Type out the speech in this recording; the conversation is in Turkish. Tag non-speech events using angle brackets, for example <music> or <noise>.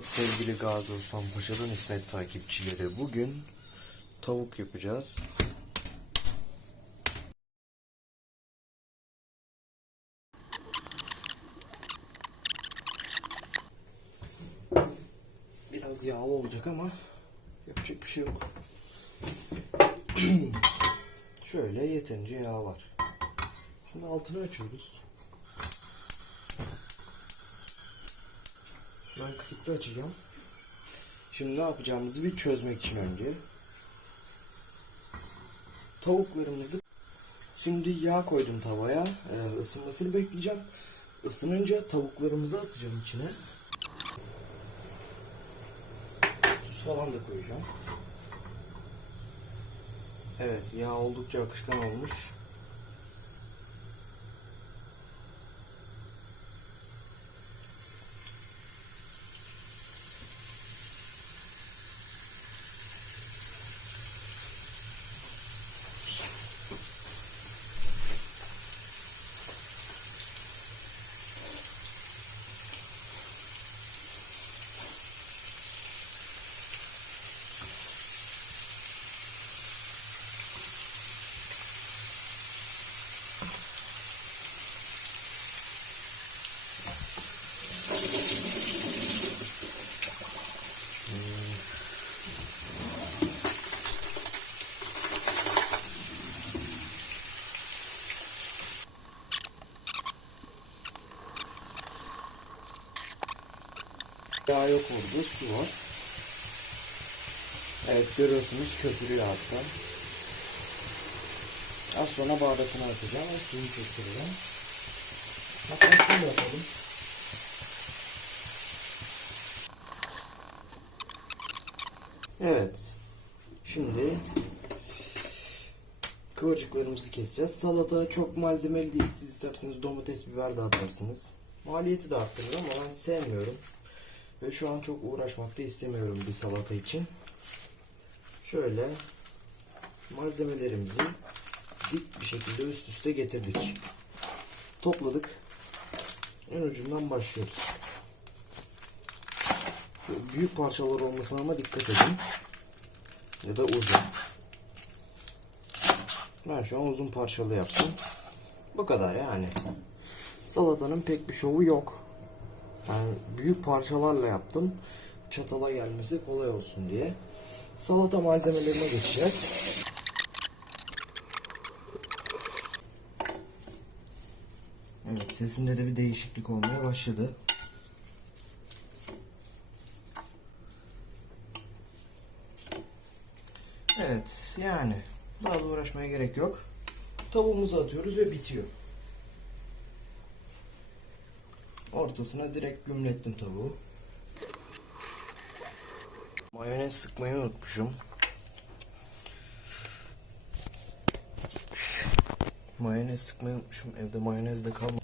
Sevgili Gazi Osman Paşa'dan hizmet takipçileri bugün tavuk yapacağız. Biraz yağlı olacak ama yapacak bir şey yok. <clears throat> Şöyle yeterince yağ var. Şimdi altını açıyoruz. Ben kısıkta açacağım. Şimdi ne yapacağımızı bir çözmek için önce. Tavuklarımızı şimdi yağ koydum tavaya. Ee, ısınmasını bekleyeceğim. Isınınca tavuklarımızı atacağım içine. Tuz falan da koyacağım. Evet yağ oldukça akışkan olmuş. Yağ yok oldu, su var. Evet görüyorsunuz köpürüyor hatta. Az sonra baharatını atacağım suyu çektireceğim. Hatta şöyle yapalım. Evet. Şimdi kıvırcıklarımızı keseceğiz. Salata çok malzemeli değil. Siz isterseniz domates, biber de atarsınız. Maliyeti de arttırır ama ben sevmiyorum. Ve şu an çok uğraşmak da istemiyorum bir salata için. Şöyle malzemelerimizi dik bir şekilde üst üste getirdik. Topladık. En ucundan başlıyoruz. Büyük parçalar olmasına ama dikkat edin. Ya da uzun. Ben şu an uzun parçalı yaptım. Bu kadar yani. Salatanın pek bir şovu yok. Yani büyük parçalarla yaptım. Çatala gelmesi kolay olsun diye. Salata malzemelerine geçeceğiz. Evet sesinde de bir değişiklik olmaya başladı. Evet yani daha da uğraşmaya gerek yok. Tavuğumuzu atıyoruz ve bitiyor. Ortasına direkt gümlettim tavuğu. Mayonez sıkmayı unutmuşum. Mayonez sıkmayı unutmuşum. Evde mayonez de kalmadı.